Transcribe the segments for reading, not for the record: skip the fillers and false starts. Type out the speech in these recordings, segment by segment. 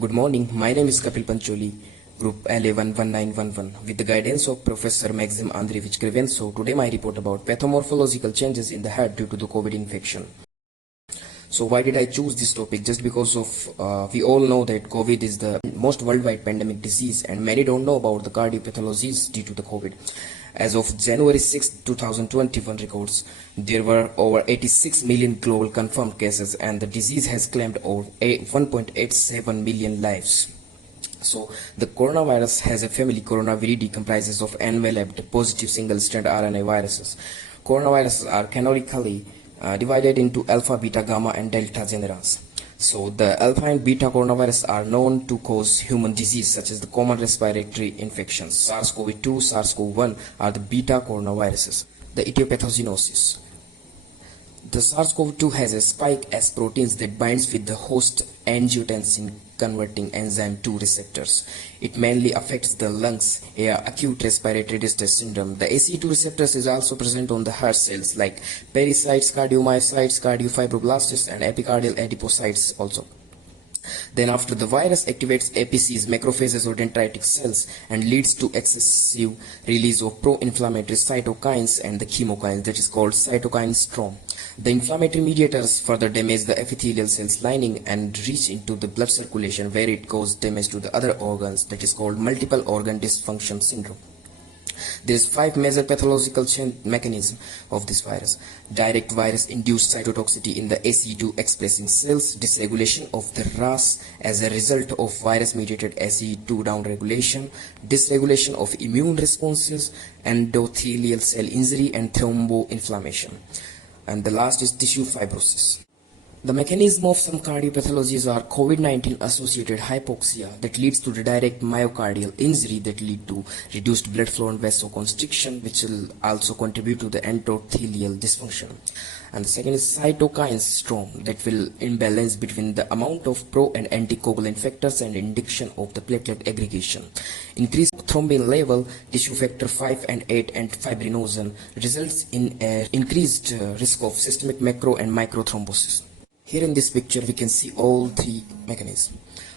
Good morning, my name is Kapil Pancholi, Group LA11911, with the guidance of Professor Maxim Andreevich Krivenso. Today my report about pathomorphological changes in the heart due to the COVID infection. So why did I choose this topic? Just because of, we all know that COVID is the most worldwide pandemic disease and many don't know about the cardiopathologies due to the COVID. As of January 6, 2021 records, there were over 86 million global confirmed cases and the disease has claimed over 1.87 million lives. So the coronavirus has a family. Coronaviridae comprises of enveloped positive single-strand RNA viruses. Coronaviruses are canonically divided into alpha, beta, gamma and delta genera. So the alpha and beta coronavirus are known to cause human disease such as the common respiratory infections. SARS-CoV-2, SARS-CoV-1 are the beta coronaviruses. The ETIOPATHOGENESIS. The SARS-CoV-2 has a spike S proteins that binds with the host angiotensin converting enzyme 2 receptors. It mainly affects the lungs, acute respiratory distress syndrome. The ACE2 receptors is also present on the heart cells like pericytes, cardiomyocytes, cardiofibroblasts and epicardial adipocytes also. Then after the virus activates APCs, macrophages or dendritic cells and leads to excessive release of pro-inflammatory cytokines and the chemokines, that is called cytokine storm. The inflammatory mediators further damage the epithelial cells lining and reach into the blood circulation where it causes damage to the other organs, that is called multiple organ dysfunction syndrome. There is 5 major pathological mechanisms of this virus. Direct virus-induced cytotoxicity in the ACE2 expressing cells, dysregulation of the RAS as a result of virus-mediated ACE2 downregulation, dysregulation of immune responses, endothelial cell injury and thromboinflammation. And the last is tissue fibrosis. The mechanism of some cardiopathologies are COVID-19 associated hypoxia that leads to the direct myocardial injury that lead to reduced blood flow and vasoconstriction, which will also contribute to the endothelial dysfunction. And the second is cytokine storm that will imbalance between the amount of pro and anticoagulant factors and induction of the platelet aggregation. Increased thrombin level, tissue factor 5 and 8 and fibrinogen results in an increased risk of systemic macro and microthrombosis. Here in this picture we can see all 3 mechanisms.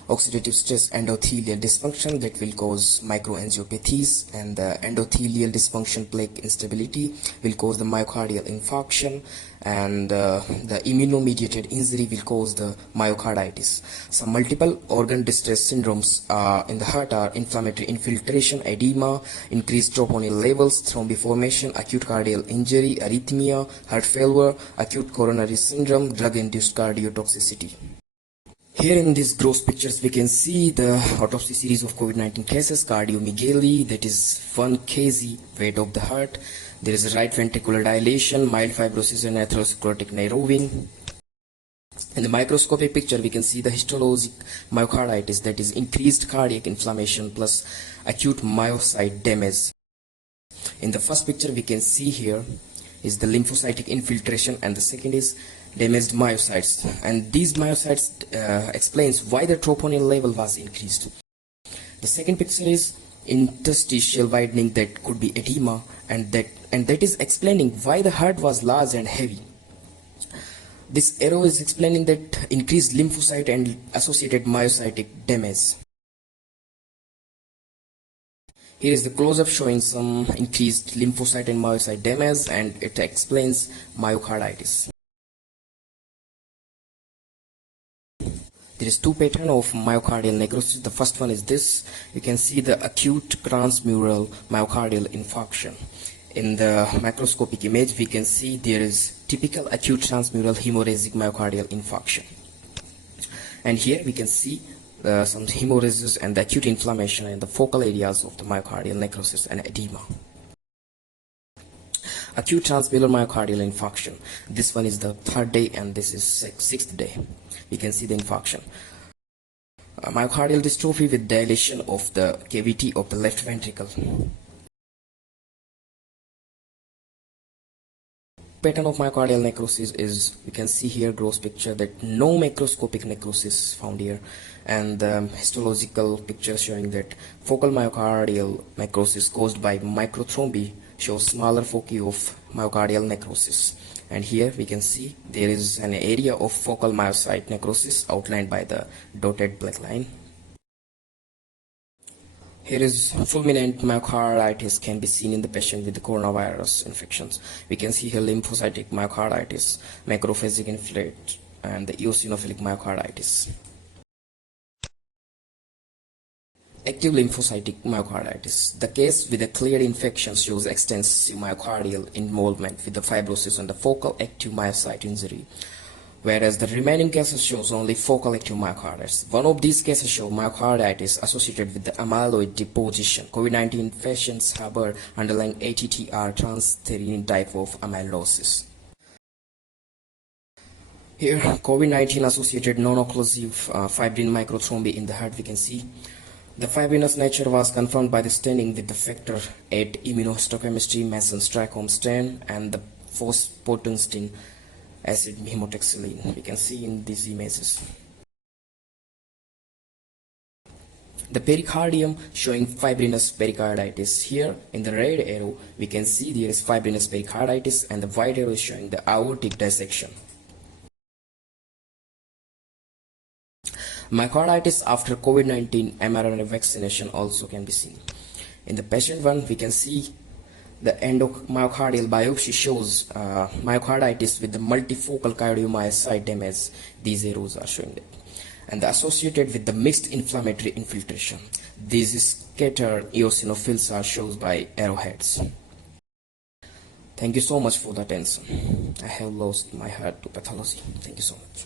Oxidative stress endothelial dysfunction that will cause microangiopathies, and the endothelial dysfunction plaque instability will cause the myocardial infarction, and the immunomediated injury will cause the myocarditis. Some multiple organ distress syndromes in the heart are inflammatory infiltration, edema, increased troponin levels, thromboformation, acute cardiac injury, arrhythmia, heart failure, acute coronary syndrome, drug-induced cardiotoxicity. Here in these gross pictures we can see the autopsy series of COVID-19 cases. Cardiomegaly, that is 1 kg weight of the heart. There is a right ventricular dilation, mild fibrosis and atherosclerotic narrowing. In the microscopic picture we can see the histologic myocarditis, that is increased cardiac inflammation plus acute myocyte damage. In the first picture we can see here is the lymphocytic infiltration and the second is damaged myocytes, and these myocytes explains why the troponin level was increased. The second picture is interstitial widening that could be edema, and that is explaining why the heart was large and heavy. This arrow is explaining that increased lymphocyte and associated myocytic damage. Here is the close-up showing some increased lymphocyte and myocyte damage, and it explains myocarditis. There is 2 patterns of myocardial necrosis. The first one is this. You can see the acute transmural myocardial infarction. In the microscopic image we can see there is typical acute transmural hemorrhagic myocardial infarction. And here we can see some hemorrhages and the acute inflammation in the focal areas of the myocardial necrosis and edema. Acute transmural myocardial infarction. This one is the 3rd day and this is 6th day. We can see the infarction. Myocardial dystrophy with dilation of the cavity of the left ventricle. Pattern of myocardial necrosis is, we can see here gross picture that no macroscopic necrosis found here, and the histological picture showing that focal myocardial necrosis caused by microthrombi shows smaller foci of myocardial necrosis. And here we can see there is an area of focal myocyte necrosis outlined by the dotted black line. Here is fulminant myocarditis can be seen in the patient with the coronavirus infections. We can see here lymphocytic myocarditis, macrophage infiltrate, and the eosinophilic myocarditis. Active lymphocytic myocarditis. The case with a clear infection shows extensive myocardial involvement with the fibrosis and the focal active myocyte injury, whereas the remaining cases shows only focal active myocarditis. One of these cases show myocarditis associated with the amyloid deposition. COVID-19 patients harbor underlying ATTR transthyretin type of amyloidosis. Here, COVID-19 associated non-occlusive fibrin microthrombi in the heart we can see. The fibrinous nature was confirmed by the staining with the factor 8 immunohistochemistry, Mason's trichome stain, and the phosphotensin acid hemotoxylin. We can see in these images. The pericardium showing fibrinous pericarditis. Here in the red arrow, we can see there is fibrinous pericarditis, and the white arrow is showing the aortic dissection. Myocarditis after COVID-19 mRNA vaccination also can be seen. In the patient one, we can see the endomyocardial biopsy shows myocarditis with the multifocal cardiomyocyte damage. These arrows are showing that. And associated with the mixed inflammatory infiltration. These scattered eosinophils are shown by arrowheads. Thank you so much for the attention. I have lost my heart to pathology. Thank you so much.